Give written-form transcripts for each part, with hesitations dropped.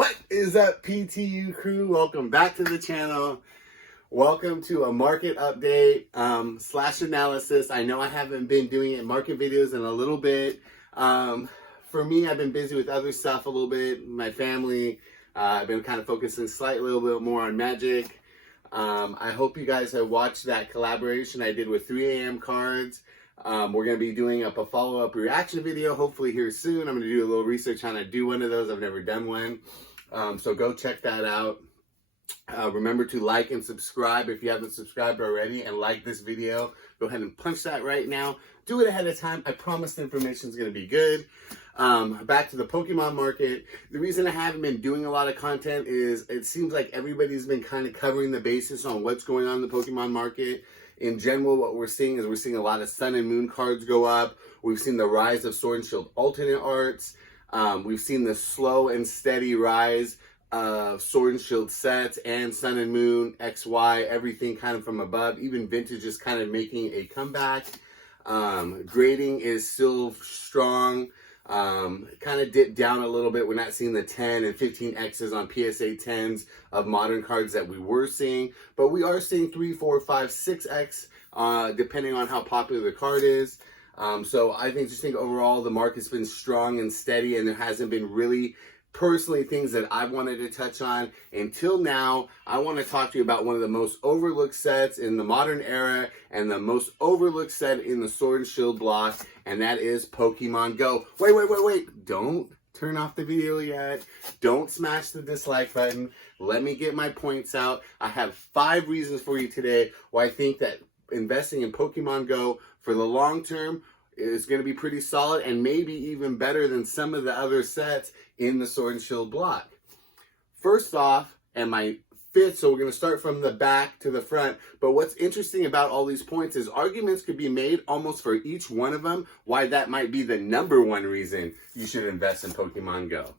What is up, PTU crew? Welcome back to the channel. Welcome to a market update slash analysis. I know I haven't been doing market videos in a little bit. For me, I've been busy with other stuff a little bit, my family. I've been kind of focusing slightly a little bit more on Magic. I hope you guys have watched that collaboration I did with 3 AM cards. We're going to be doing up a follow-up reaction video hopefully here soon. I'm going to do a little research on how to do one of those. I've never done one. So go check that out. Remember to like and subscribe if you haven't subscribed already, and like this video. Go ahead and punch that right now. Do it ahead of time. I promise the information is going to be good. Back to the Pokemon market. The reason I haven't been doing a lot of content is it seems like everybody's been kind of covering the basis on what's going on in the Pokemon market. In general, what we're seeing is a lot of Sun and Moon cards go up. We've seen the rise of Sword and Shield alternate arts. We've seen the slow and steady rise of Sword and Shield sets and Sun and Moon, XY, everything kind of from above. Even Vintage is kind of making a comeback. Grading is still strong. Kind of dipped down a little bit. We're not seeing the 10 and 15 X's on PSA 10s of modern cards that we were seeing, but we are seeing 3, 4, 5, 6X, depending on how popular the card is. So I think overall the market's been strong and steady, and there hasn't been really personally things that I wanted to touch on until now. I want to talk to you about one of the most overlooked sets in the modern era and the most overlooked set in the Sword and Shield block, and that is Pokemon Go. Wait. Don't turn off the video yet. Don't smash the dislike button. Let me get my points out. I have 5 reasons for you today why I think that investing in Pokemon Go for the long term is going to be pretty solid and maybe even better than some of the other sets in the Sword and Shield block. First off, and my 5th, so we're going to start from the back to the front, but what's interesting about all these points is arguments could be made almost for each one of them why that might be the number 1 reason you should invest in Pokemon Go.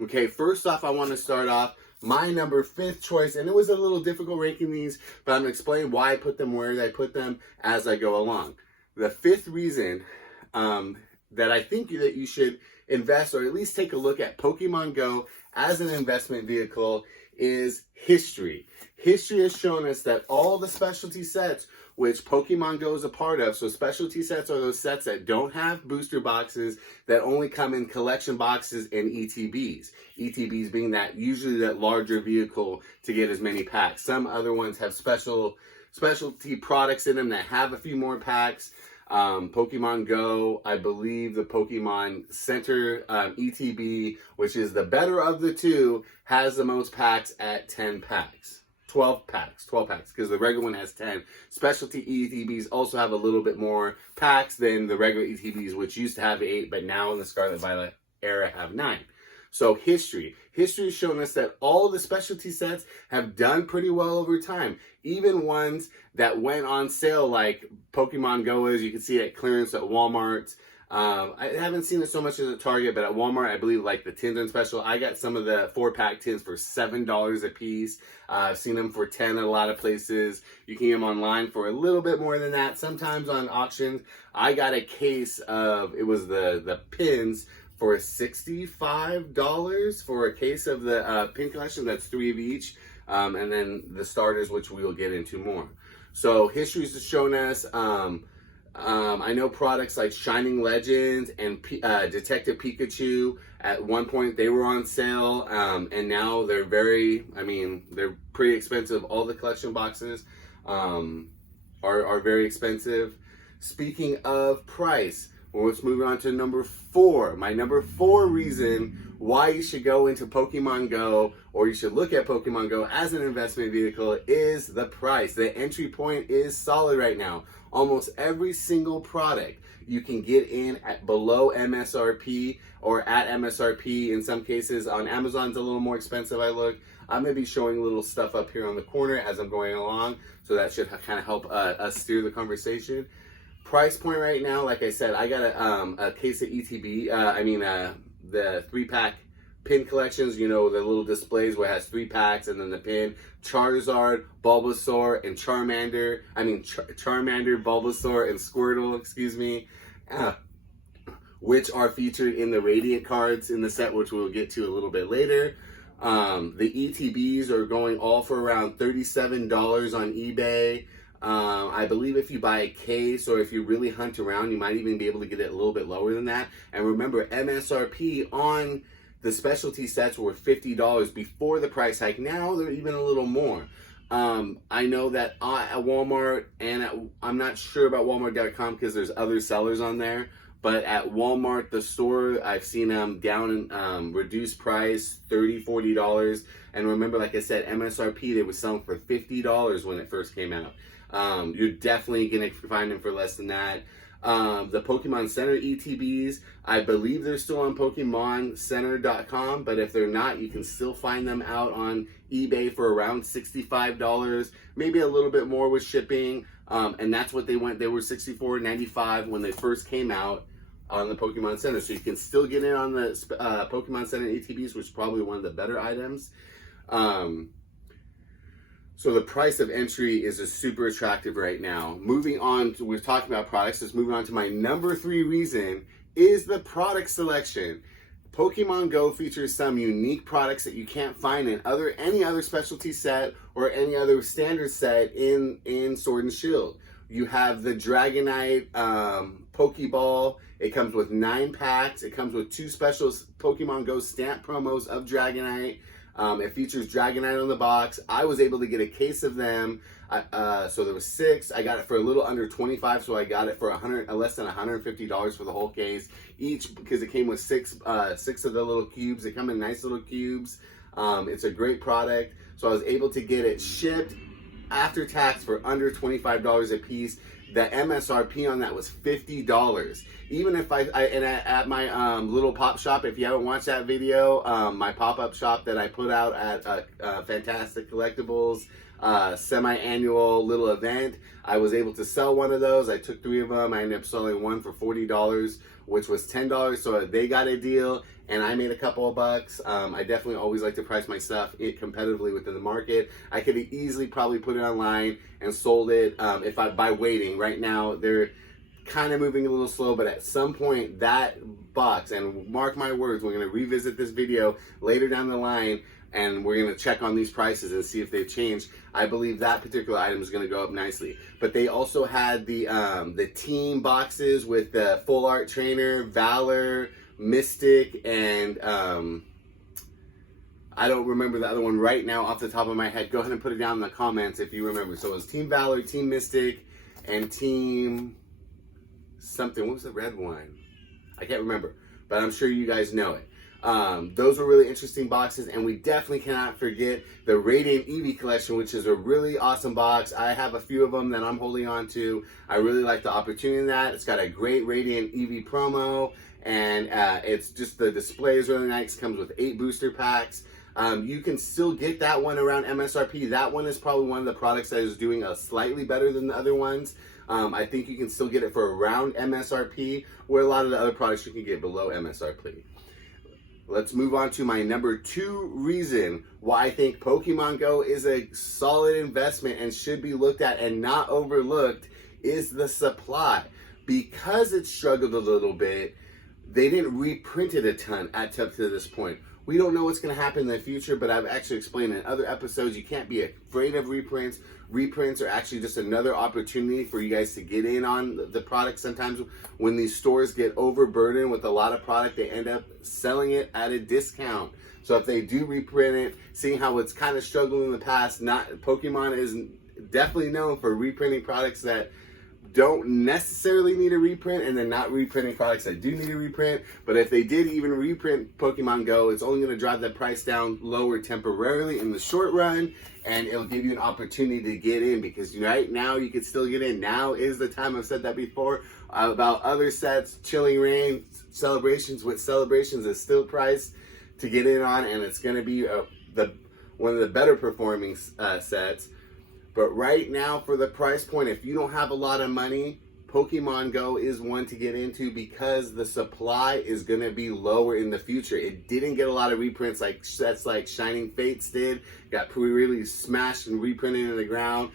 Okay, first off, I want to start off my number 5th choice, and it was a little difficult ranking these, but I'm going to explain why I put them where I put them as I go along. The 5th reason that I think that you should invest or at least take a look at Pokemon Go as an investment vehicle is history. History has shown us that all the specialty sets which Pokemon Go is a part of, so specialty sets are those sets that don't have booster boxes, that only come in collection boxes and ETBs. ETBs being usually that larger vehicle to get as many packs. Some other ones have specialty products in them that have a few more packs. Pokemon Go, I believe the Pokemon Center ETB, which is the better of the two, has the most packs at 10 packs. 12 packs, because the regular one has 10. Specialty ETBs also have a little bit more packs than the regular ETBs, which used to have 8, but now in the Scarlet Violet era have 9. So history has shown us that all the specialty sets have done pretty well over time. Even ones that went on sale, like Pokemon Go is, you can see at clearance at Walmart. I haven't seen it so much as at Target, but at Walmart, I believe like the tins on special. I got some of the 4-pack tins for $7 a piece. I've seen them for 10 at a lot of places. You can get them online for a little bit more than that. Sometimes on auctions, I got a case of, it was the pins for $65 for a case of the pin collection. That's 3 of each. And then the starters, which we will get into more. So history's shown us, I know products like Shining Legends and Detective Pikachu, at one point they were on sale, and now they're they're pretty expensive. All the collection boxes are very expensive. Speaking of price, well, let's move on to number 4. My number 4 reason why you should go into Pokemon Go, or you should look at Pokemon Go as an investment vehicle, is the price. The entry point is solid right now. Almost every single product you can get in at below MSRP or at MSRP. In some cases on Amazon's a little more expensive. I'm going to be showing little stuff up here on the corner as I'm going along, so that should kind of help us steer the conversation. Price point right now, like I said, I got a case of ETB, the 3-pack pin collections, the little displays where it has 3 packs and then the pin. Charizard, Bulbasaur, and Charmander, Bulbasaur, and Squirtle, which are featured in the Radiant cards in the set, which we'll get to a little bit later. The ETBs are going all for around $37 on eBay. I believe if you buy a case or if you really hunt around, you might even be able to get it a little bit lower than that. And remember, MSRP on the specialty sets were $50 before the price hike. Now they're even a little more. I know that at Walmart, and I'm not sure about Walmart.com because there's other sellers on there, but at Walmart, the store, I've seen them down in reduced price, $30, $40. And remember, like I said, MSRP, they were selling for $50 when it first came out. You're definitely going to find them for less than that. The Pokemon Center ETBs, I believe they're still on PokemonCenter.com, but if they're not, you can still find them out on eBay for around $65, maybe a little bit more with shipping. And that's what they were $64.95 when they first came out on the Pokemon Center. So you can still get in on the Pokemon Center ETBs, which is probably one of the better items. So the price of entry is super attractive right now. Moving on, we're talking about products. Let's move on to my number 3 reason is the product selection. Pokemon Go features some unique products that you can't find in any other specialty set or any other standard set in Sword and Shield. You have the Dragonite Pokeball. It comes with 9 packs. It comes with 2 special Pokemon Go stamp promos of Dragonite. It features Dragonite on the box. I was able to get a case of them. So there was 6. I got it for a little under $25, so I got it for less than $150 for the whole case. Each, because it came with 6 of the little cubes. They come in nice little cubes. It's a great product. So I was able to get it shipped after tax for under $25 a piece. The MSRP on that was $50. Even if at my little pop shop, if you haven't watched that video, my pop-up shop that I put out at Fantastic Collectibles semi-annual little event, I was able to sell one of those. I took 3 of them. I ended up selling one for $40, which was $10. So they got a deal, and I made a couple of bucks. I definitely always like to price my stuff competitively within the market. I could easily probably put it online and sold it by waiting. Right now, they're kind of moving a little slow, but at some point that box, and mark my words, we're going to revisit this video later down the line, and we're going to check on these prices and see if they've changed. I believe that particular item is going to go up nicely. But they also had the team boxes with the Full Art Trainer, Valor, Mystic, and I don't remember the other one right now off the top of my head. Go ahead and put it down in the comments if you remember. So it was Team Valor, Team Mystic, and Team something. What was the red one? I can't remember, but I'm sure you guys know it. Those were really interesting boxes, and we definitely cannot forget the Radiant Eevee collection, which is a really awesome box. I have a few of them that I'm holding on to. I really like the opportunity in that. It's got a great Radiant Eevee promo, and it's just the display is really nice. It comes with 8 booster packs. You can still get that one around MSRP. That one is probably one of the products that is doing slightly better than the other ones. I think you can still get it for around MSRP, where a lot of the other products you can get below MSRP. Let's move on to my number 2 reason why I think Pokemon Go is a solid investment and should be looked at and not overlooked is the supply. Because it struggled a little bit, they didn't reprint it a ton up to this point. We don't know what's going to happen in the future, but I've actually explained in other episodes, you can't be afraid of reprints. Reprints are actually just another opportunity for you guys to get in on the product. Sometimes when these stores get overburdened with a lot of product, they end up selling it at a discount. So if they do reprint it, seeing how it's kind of struggled in the past, Pokemon is definitely known for reprinting products that don't necessarily need a reprint, and then not reprinting products that do need a reprint. But if they did even reprint Pokemon Go, it's only going to drive the price down lower temporarily in the short run, and it'll give you an opportunity to get in, because right now you can still get in. Now is the time. I've said that before about other sets. Chilling Reign Celebrations with Celebrations is still priced to get in on, and it's going to be one of the better performing sets. But right now, for the price point, if you don't have a lot of money, Pokemon Go is one to get into, because the supply is going to be lower in the future. It didn't get a lot of reprints like sets like Shining Fates did. Got really smashed and reprinted in the ground.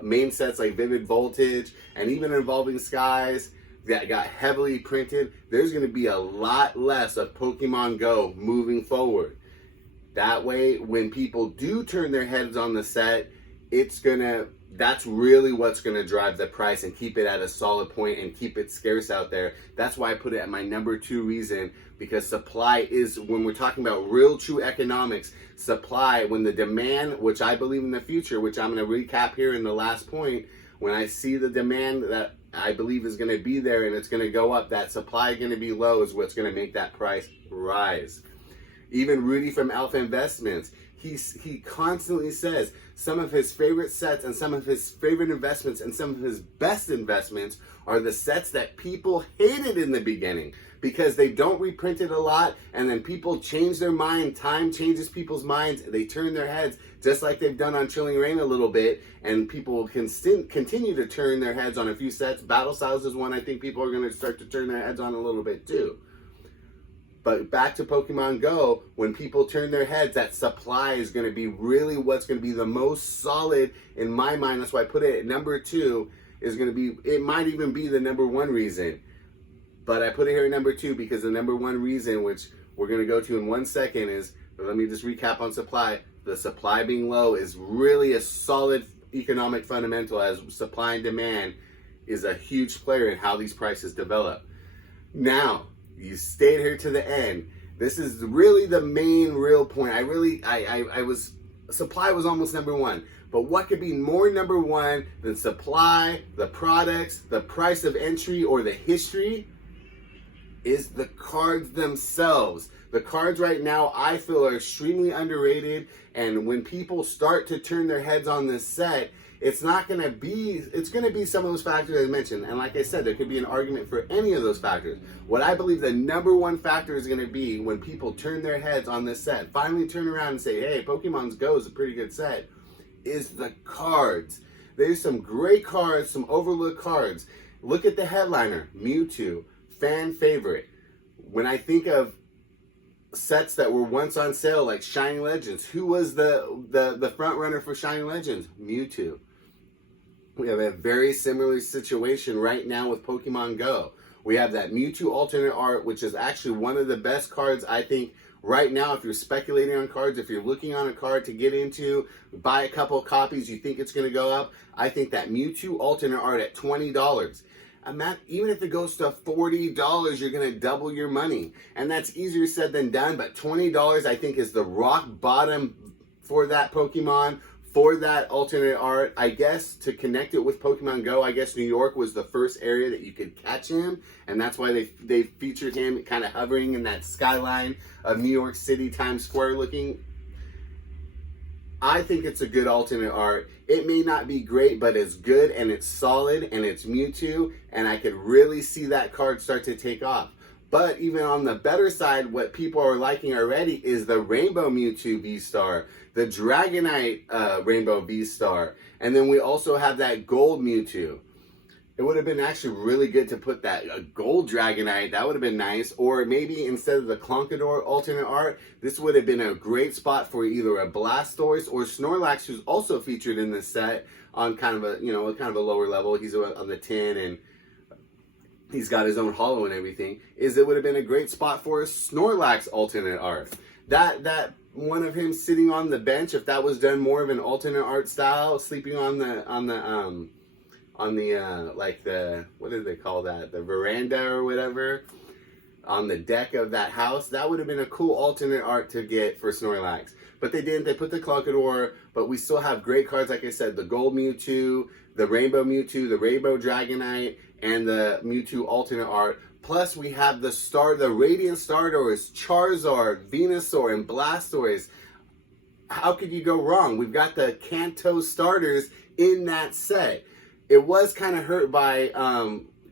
Main sets like Vivid Voltage and even Evolving Skies that got heavily printed. There's going to be a lot less of Pokemon Go moving forward. That way, when people do turn their heads on the set, that's really what's gonna drive the price and keep it at a solid point and keep it scarce out there. That's why I put it at my number 2 reason, because supply is, when we're talking about real true economics, supply, when the demand, which I believe in the future, which I'm gonna recap here in the last point, when I see the demand that I believe is gonna be there and it's gonna go up, that supply gonna be low is what's gonna make that price rise. Even Rudy from Alpha Investments, he constantly says some of his favorite sets and some of his favorite investments and some of his best investments are the sets that people hated in the beginning because they don't reprint it a lot, and then people change their mind. Time changes people's minds. They turn their heads, just like they've done on Chilling Reign a little bit, and people can continue to turn their heads on a few sets. Battle Styles is one I think people are going to start to turn their heads on a little bit too. But back to Pokemon Go, when people turn their heads, that supply is going to be really what's going to be the most solid in my mind. That's why I put it at number 2, is going to be, it might even be the number 1 reason. But I put it here at number 2 because the number 1 reason, which we're going to go to in 1 second, is, let me just recap on supply. The supply being low is really a solid economic fundamental, as supply and demand is a huge player in how these prices develop. Now, you stayed here to the end. This is really the main real point. Supply was almost number 1. But what could be more number 1 than supply, the products, the price of entry, or the history? Is the cards themselves. The cards right now, I feel, are extremely underrated. And when people start to turn their heads on this set, it's going to be some of those factors I mentioned. And like I said, there could be an argument for any of those factors. What I believe the number 1 factor is going to be when people turn their heads on this set, finally turn around and say, hey, Pokemon Go is a pretty good set, is the cards. There's some great cards, some overlooked cards. Look at the headliner, Mewtwo, fan favorite. When I think of sets that were once on sale, like Shining Legends, who was the front runner for Shining Legends? Mewtwo. We have a very similar situation right now with Pokemon Go. We have that Mewtwo alternate art, which is actually one of the best cards, I think, right now. If you're speculating on cards, if you're looking on a card to get into, buy a couple of copies, you think it's going to go up, I think that Mewtwo alternate art at $20. And that, even if it goes to $40, you're going to double your money. And that's easier said than done, but $20 I think is the rock bottom for that Pokemon, for that alternate art. I guess to connect it with Pokemon Go, I guess New York was the first area that you could catch him, and that's why they featured him kind of hovering in that skyline of New York City, Times Square looking. I think it's a good alternate art. It may not be great, but it's good and it's solid and it's Mewtwo, and I could really see that card start to take off. But even on the better side, what people are liking already is the Rainbow Mewtwo V-Star, the Dragonite Rainbow V-Star, and then we also have that Gold Mewtwo. It would have been actually really good to put that Gold Dragonite. That would have been nice. Or maybe instead of the Clonkador alternate art, this would have been a great spot for either a Blastoise or Snorlax, who's also featured in this set on kind of a lower level. He's on the tin and he's got his own holo and everything. It would have been a great spot for a Snorlax alternate art. That one of him sitting on the bench, if that was done more of an alternate art style, sleeping on the what do they call that? The veranda or whatever, on the deck of that house. That would have been a cool alternate art to get for Snorlax. But they didn't. They put the Clockador, but we still have great cards, like I said, the Gold Mewtwo, the Rainbow Mewtwo, the Rainbow Dragonite, and the Mewtwo alternate art. Plus, we have the Radiant Stardust, Charizard, Venusaur, and Blastoise. How could you go wrong? We've got the Kanto starters in that set. It was kind of hurt by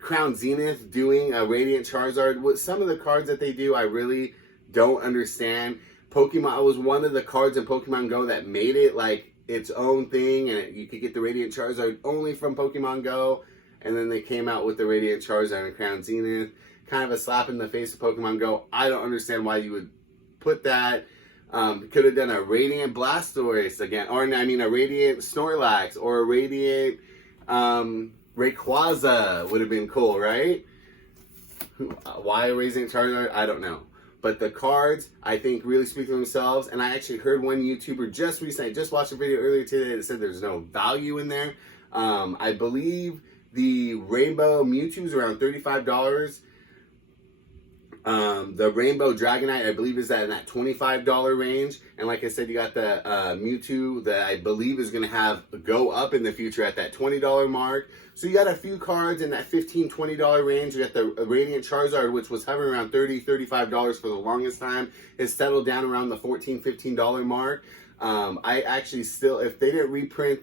Crown Zenith doing a Radiant Charizard. With some of the cards that they do, I really don't understand. Pokemon was one of the cards in Pokemon Go that made it like its own thing, and you could get the Radiant Charizard only from Pokemon Go. And then they came out with the Radiant Charizard and Crown Zenith. Kind of a slap in the face of Pokemon Go. I don't understand why you would put that. Could have done a Radiant Blastoise again, or I mean a Radiant Snorlax, or a Radiant Rayquaza would have been cool, right? Why a Radiant Charizard? I don't know. But the cards, I think, really speak for themselves. And I actually heard one YouTuber just recently, I just watched a video earlier today that said there's no value in there. I believe the Rainbow Mewtwo is around $35. The Rainbow Dragonite, I believe, is in that $25 range. And like I said, you got the Mewtwo that I believe is going to have go up in the future at that $20 mark. So you got a few cards in that $15, $20 range. You got the Radiant Charizard, which was hovering around $30, $35 for the longest time. It's settled down around the $14, $15 mark. I actually still, if they didn't reprint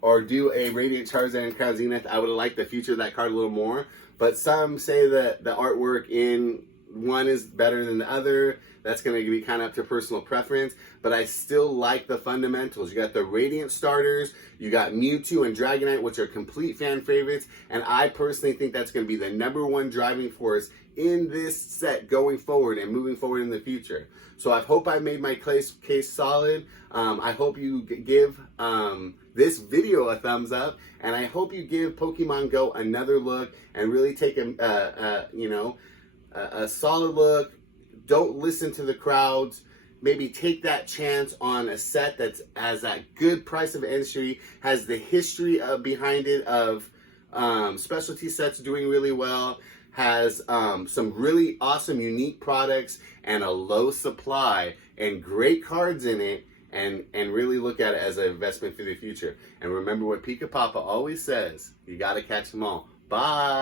or do a Radiant Charizard and Crown Zenith, I would have liked the future of that card a little more. But some say that the artwork in one is better than the other. That's going to be kind of up to personal preference. But I still like the fundamentals. You got the Radiant starters. You got Mewtwo and Dragonite, which are complete fan favorites. And I personally think that's going to be the #1 driving force in this set going forward and moving forward in the future. So I hope I made my case solid. I hope you give this video a thumbs up. And I hope you give Pokemon Go another look and really take a solid look. Don't listen to the crowds. Maybe take that chance on a set that's has that good price of entry, has the history behind it of specialty sets doing really well, has some really awesome unique products and a low supply and great cards in it, and really look at it as an investment for the future. And remember what Pika Papa always says, you got to catch them all. Bye.